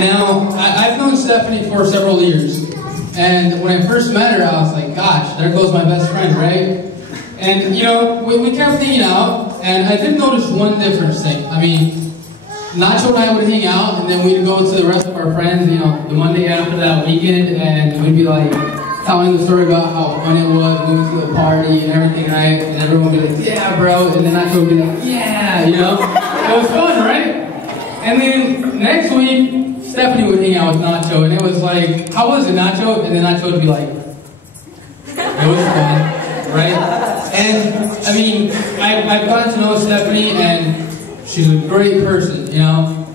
Now, I've known Stephanie for several years, and when I first met her, I was like, gosh, there goes my best friend, right? And, you know, we kept hanging out, and I did notice one difference thing. I mean, Nacho and I would hang out, and then we'd go to the rest of our friends, you know, the Monday after that weekend, and we'd be like, telling the story about how fun it was, moving to the party and everything, right? And everyone would be like, yeah, bro, and then Nacho would be like, yeah, you know? It was fun, right? And then next week, Stephanie would hang out with Nacho, and it was like, how was it, Nacho? And then Nacho would be like, it was fun, right? And, I mean, I've gotten to know Stephanie, and she's a great person, you know?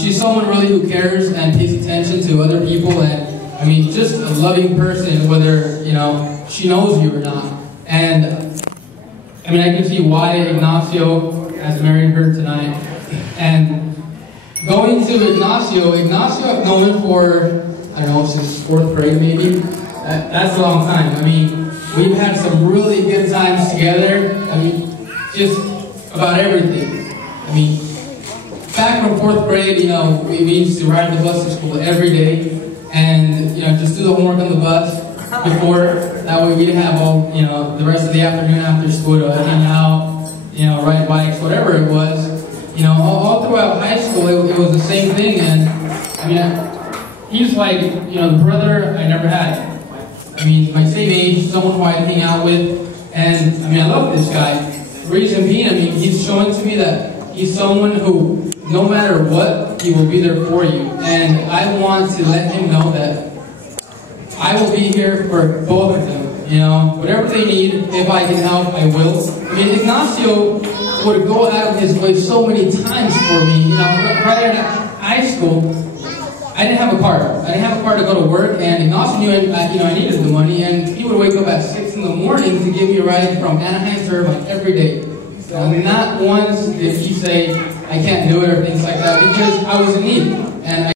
She's someone really who cares and pays attention to other people, and, I mean, just a loving person, whether, you know, she knows you or not. And, I mean, I can see why Ignacio has married her tonight. And going to Ignacio I've known him for, I don't know, since 4th grade maybe. That's a long time. I mean, we've had some really good times together. I mean, just about everything. I mean, back from 4th grade, you know, we used to ride the bus to school every day. And, you know, just do the homework on the bus before. That way we'd have all, you know, the rest of the afternoon after school to hang out, you know, ride bikes, whatever it was. You know, all throughout high school, it was the same thing. And, I mean, he's like, you know, the brother I never had. I mean, my same age, someone who I hang out with. And, I mean, I love this guy. Reason being, I mean, he's showing to me that he's someone who, no matter what, he will be there for you. And I want to let him know that I will be here for both of them. You know, whatever they need, if I can help, I will. I mean, Ignacio would go out of his way so many times for me. You know, prior to high school, I didn't have a car. I didn't have a car to go to work, and Ignacio knew, you know, I needed the money, and he would wake up at 6 in the morning to give me a ride from Anaheim to Irvine every day. Not once did he say, I can't do it or things like that, because I was in need. And